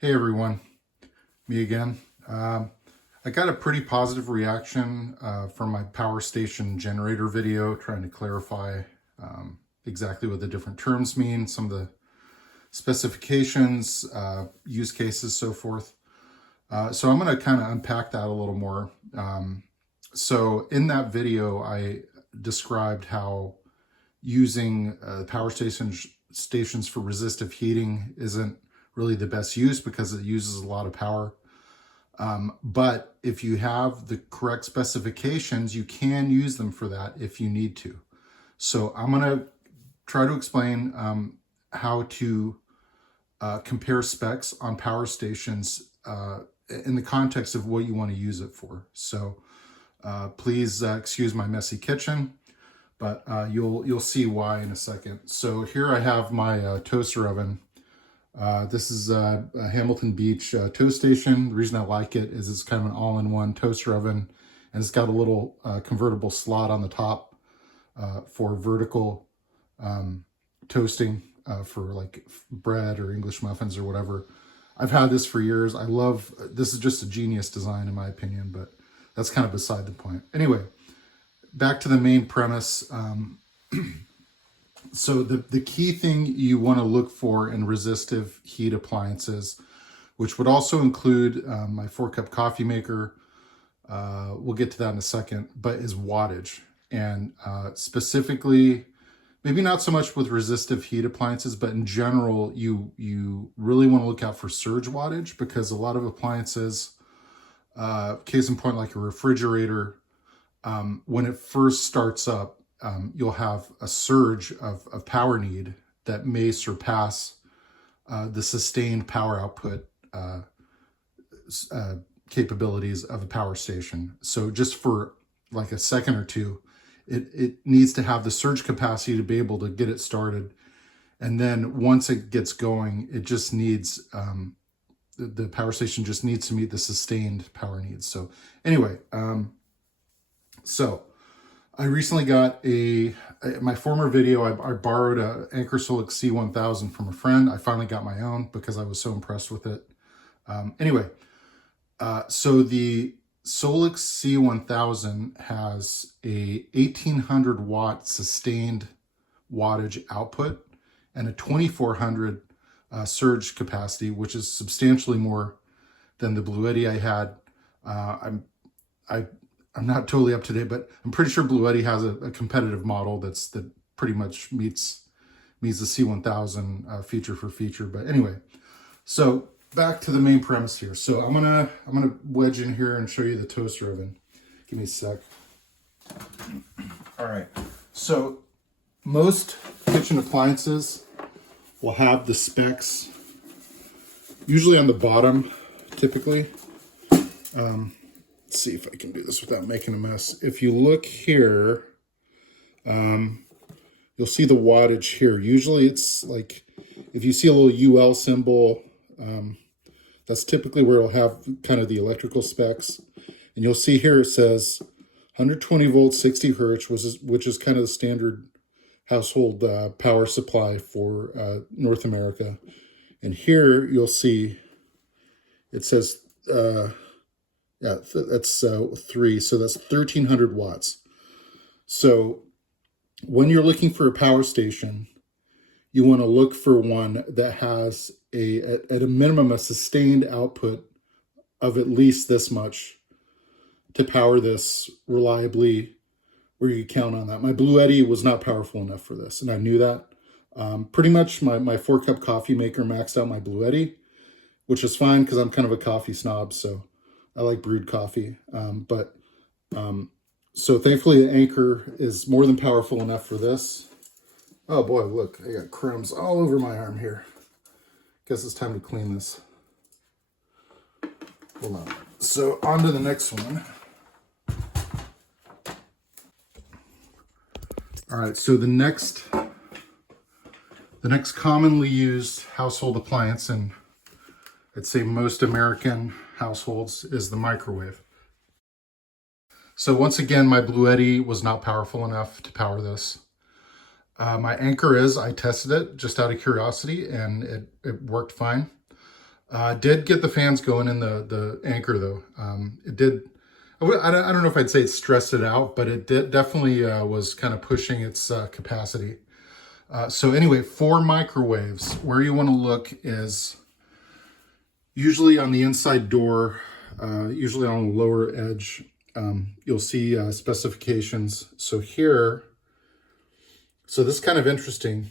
Hey everyone, me again. I got a pretty positive reaction from my power station generator video trying to clarify exactly what the different terms mean, some of the specifications, use cases, so forth. So I'm going to kind of unpack that a little more. So in that video, I described how using power stations for resistive heating isn't really the best use because it uses a lot of power. But if you have the correct specifications, you can use them for that if you need to. So I'm going to try to explain how to compare specs on power stations in the context of what you want to use it for. So please excuse my messy kitchen, but you'll see why in a second. So here I have my toaster oven. This is a Hamilton Beach toast station. The reason I like it is it's kind of an all-in-one toaster oven, and it's got a little convertible slot on the top for vertical toasting for like bread or English muffins or whatever. I've had this for years. I love, this is just a genius design in my opinion, but that's kind of beside the point. Anyway, back to the main premise. So the key thing you want to look for in resistive heat appliances, which would also include my 4-cup coffee maker, we'll get to that in a second, but is wattage. And specifically, maybe not so much with resistive heat appliances, but in general, you really want to look out for surge wattage, because a lot of appliances, case in point like a refrigerator, when it first starts up, you'll have a surge of power need that may surpass the sustained power output capabilities of a power station. So just for like a second or two, it needs to have the surge capacity to be able to get it started. And then once it gets going, it just needs, the power station just needs to meet the sustained power needs. So anyway, I recently got my former video, I borrowed a Anker Solix C1000 from a friend. I finally got my own because I was so impressed with it. So the Solix C1000 has a 1800 watt sustained wattage output and a 2400 surge capacity, which is substantially more than the Bluetti I had. I'm not totally up to date, but I'm pretty sure Bluetti has a competitive model that pretty much meets the C1000 feature for feature. But anyway, so back to the main premise here. So I'm gonna wedge in here and show you the toaster oven. Give me a sec. All right. So most kitchen appliances will have the specs usually on the bottom, typically. Let's see if I can do this without making a mess. If you look here, you'll see the wattage here. Usually it's like, if you see a little UL symbol, that's typically where it'll have kind of the electrical specs. And you'll see here it says 120 volts, 60 hertz, which is kind of the standard household power supply for North America. And here you'll see it says, yeah, that's 3, so that's 1300 watts. So when you're looking for a power station, you want to look for one that has at a minimum a sustained output of at least this much to power this reliably, where you can count on that. My Bluetti was not powerful enough for this, and I knew that. Pretty much my 4-cup coffee maker maxed out my Bluetti, which is fine because I'm kind of a coffee snob, so I like brewed coffee. So thankfully the Anker is more than powerful enough for this. Oh boy, look, I got crumbs all over my arm here. Guess it's time to clean this. Hold on. So on to the next one. All right, so the next commonly used household appliance, and I'd say most American households, is the microwave. So once again, my Bluetti was not powerful enough to power this. My Anker is. I tested it just out of curiosity, and it worked fine. Did get the fans going in the anchor though. It did. I don't know if I'd say it stressed it out, but it definitely was kind of pushing its capacity. So anyway, for microwaves, where you want to look is usually on the inside door, usually on the lower edge. You'll see specifications. So here, so this is kind of interesting.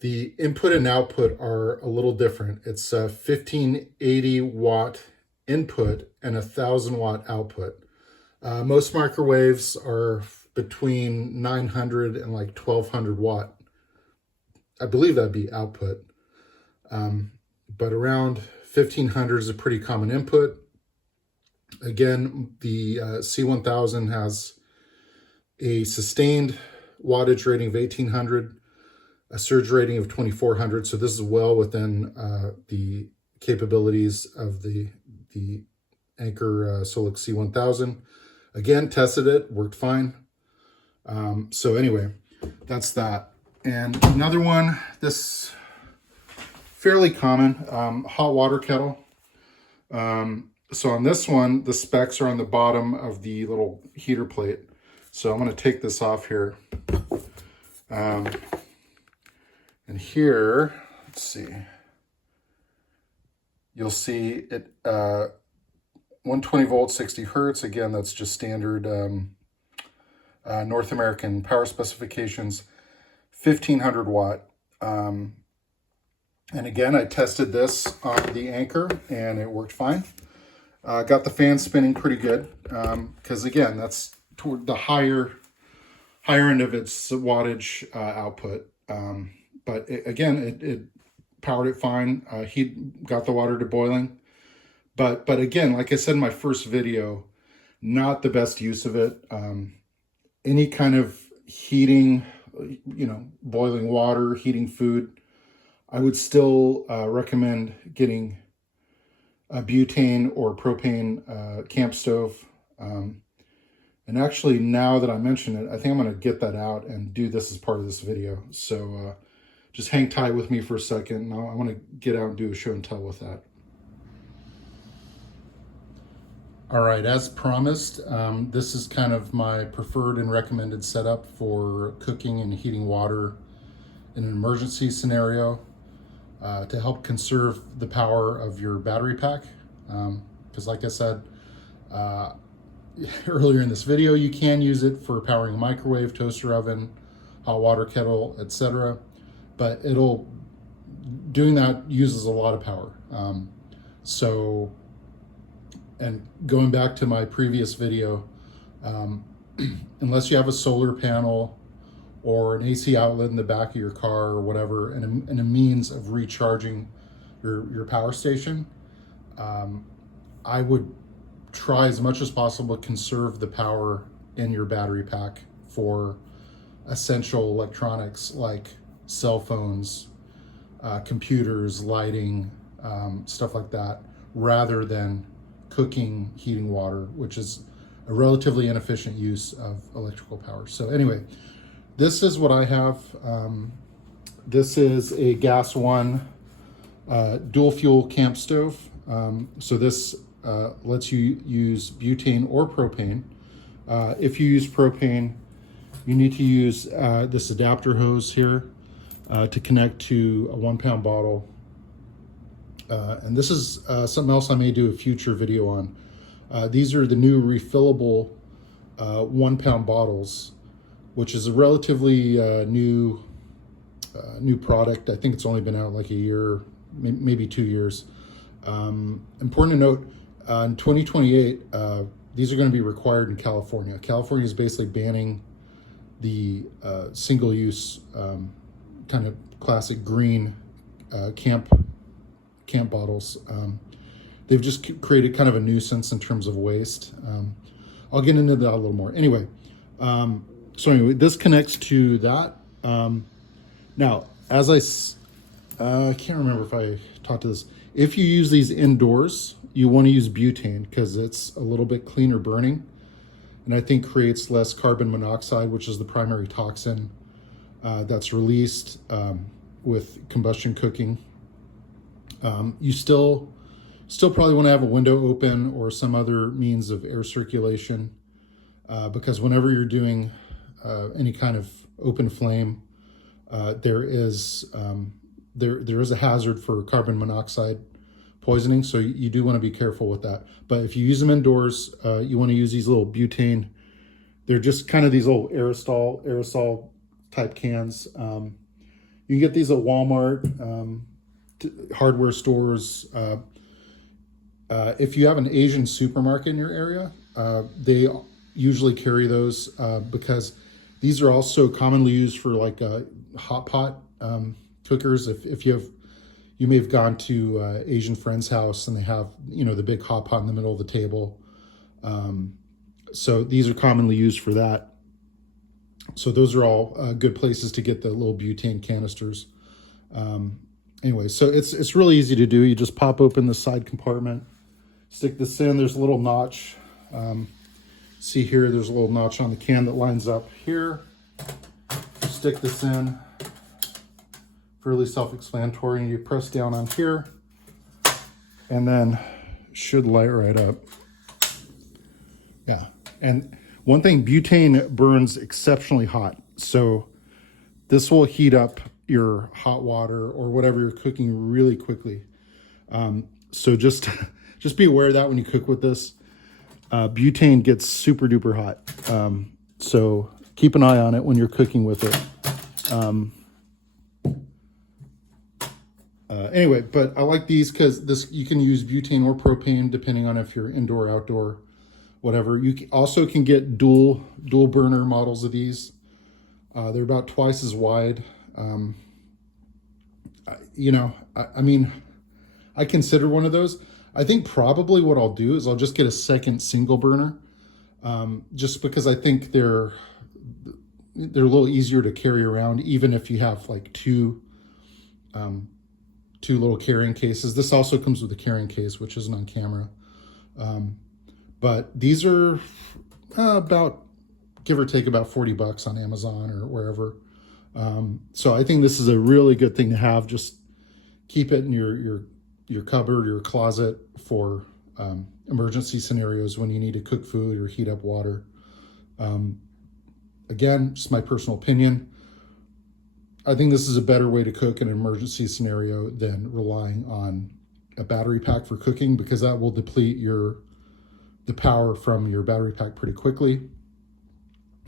The input and output are a little different. It's a 1580 watt input and 1000 watt output. Most microwaves are between 900 and like 1200 watt. I believe that'd be output. But around 1500 is a pretty common input. Again, the C1000 has a sustained wattage rating of 1800, a surge rating of 2400. So this is well within the capabilities of the Anker Solix C1000. Again, tested it, worked fine. So anyway, that's that. And another one, this fairly common, hot water kettle. So on this one, the specs are on the bottom of the little heater plate. So I'm going to take this off here. And here, let's see, you'll see it 120 volts, 60 hertz. Again, that's just standard North American power specifications, 1500 watt. And again, I tested this on the Anker and it worked fine. Got the fan spinning pretty good because again, that's toward the higher end of its wattage output. But it powered it fine. Heat got the water to boiling. But again, like I said in my first video, not the best use of it. Any kind of heating, boiling water, heating food, I would still recommend getting a butane or propane camp stove. And actually, now that I mention it, I think I'm going to get that out and do this as part of this video. So just hang tight with me for a second. I want to get out and do a show and tell with that. All right, as promised, this is kind of my preferred and recommended setup for cooking and heating water in an emergency scenario to help conserve the power of your battery pack. Because like I said earlier in this video, you can use it for powering a microwave, toaster oven, hot water kettle, etc. But doing that uses a lot of power. And going back to my previous video, unless you have a solar panel or an AC outlet in the back of your car or whatever, and a means of recharging your power station, I would try as much as possible to conserve the power in your battery pack for essential electronics like cell phones, computers, lighting, stuff like that, rather than cooking, heating water, which is a relatively inefficient use of electrical power. So anyway, this is what I have. This is a gas one dual fuel camp stove. So this lets you use butane or propane. If you use propane, you need to use this adapter hose here to connect to a 1 pound bottle. And this is something else I may do a future video on. These are the new refillable 1 pound bottles, which is a relatively new product. I think it's only been out like a year, maybe 2 years. Important to note, in 2028, these are going to be required in California. California is basically banning the single-use kind of classic green camp bottles. They've just created kind of a nuisance in terms of waste. I'll get into that a little more. Anyway, so anyway, this connects to that. Now, as I can't remember if I talked to this. If you use these indoors, you want to use butane because it's a little bit cleaner burning, and I think creates less carbon monoxide, which is the primary toxin that's released with combustion cooking. You still probably want to have a window open or some other means of air circulation, because whenever you're doing any kind of open flame, there is a hazard for carbon monoxide poisoning, so you do want to be careful with that. But if you use them indoors, you want to use these little butane. They're just kind of these little aerosol type cans. You can get these at Walmart, hardware stores. If you have an Asian supermarket in your area, they usually carry those, because these are also commonly used for like hot pot cookers. If you may have gone to Asian friend's house and they have, the big hot pot in the middle of the table. So these are commonly used for that. So those are all good places to get the little butane canisters. Anyway, so it's really easy to do. You just pop open the side compartment, stick this in. There's a little notch. See here, there's a little notch on the can that lines up here. Stick this in. Fairly self-explanatory. You press down on here, and then should light right up. Yeah, and one thing, butane burns exceptionally hot, so this will heat up your hot water or whatever you're cooking really quickly. So just be aware of that when you cook with this. Butane gets super duper hot, so keep an eye on it when you're cooking with it. Anyway, but I like these because you can use butane or propane depending on if you're indoor, outdoor, whatever. You also can get dual burner models of these. They're about twice as wide. I mean, I consider one of those. I think probably what I'll do is I'll just get a second single burner, just because I think they're a little easier to carry around, even if you have like two little carrying cases. This also comes with a carrying case, which isn't on camera. But these are about, give or take, about $40 on Amazon or wherever. So I think this is a really good thing to have. Just keep it in your cupboard, your closet for emergency scenarios when you need to cook food or heat up water. Again, just my personal opinion. I think this is a better way to cook in an emergency scenario than relying on a battery pack for cooking, because that will deplete the power from your battery pack pretty quickly.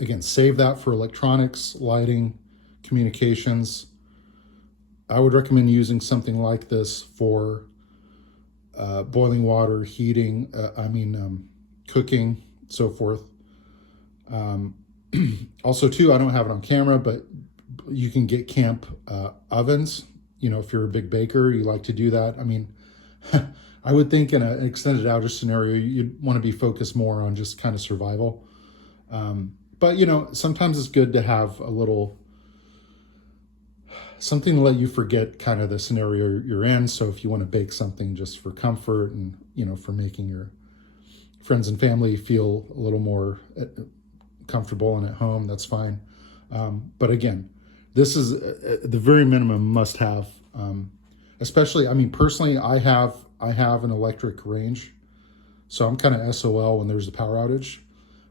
Again, save that for electronics, lighting, communications. I would recommend using something like this for boiling water, heating, cooking, so forth. Also too, I don't have it on camera, but you can get camp ovens. If you're a big baker, you like to do that. I mean, I would think in an extended outage scenario, you'd want to be focused more on just kind of survival. But sometimes it's good to have a little something to let you forget kind of the scenario you're in. So if you want to bake something just for comfort and, for making your friends and family feel a little more comfortable and at home, that's fine. But again, this is the very minimum must have, especially, personally, I have an electric range. So I'm kind of SOL when there's a power outage.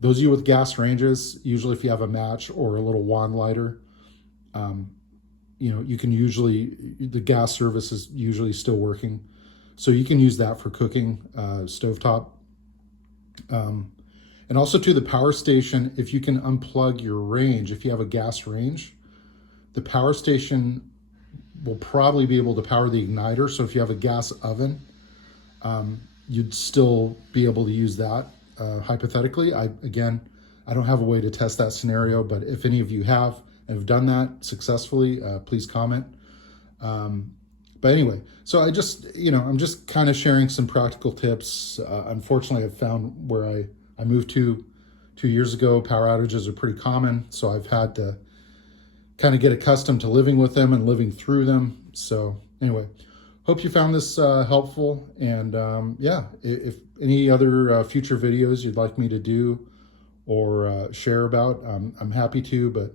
Those of you with gas ranges, usually if you have a match or a little wand lighter, you can the gas service is usually still working. So you can use that for cooking, stovetop. And also to the power station, if you can unplug your range, if you have a gas range, the power station will probably be able to power the igniter. So if you have a gas oven, you'd still be able to use that, hypothetically. I don't have a way to test that scenario, but if any of you have and have done that successfully, please comment. But anyway, so I'm just kind of sharing some practical tips. Unfortunately, I've found where I moved to 2 years ago, power outages are pretty common. So I've had to kind of get accustomed to living with them and living through them. So anyway, hope you found this helpful. And if any other future videos you'd like me to do or share about, I'm happy to. But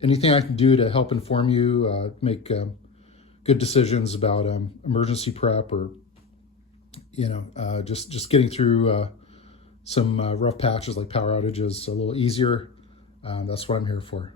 anything I can do to help inform you, make good decisions about emergency prep, or just getting through some rough patches like power outages a little easier. That's what I'm here for.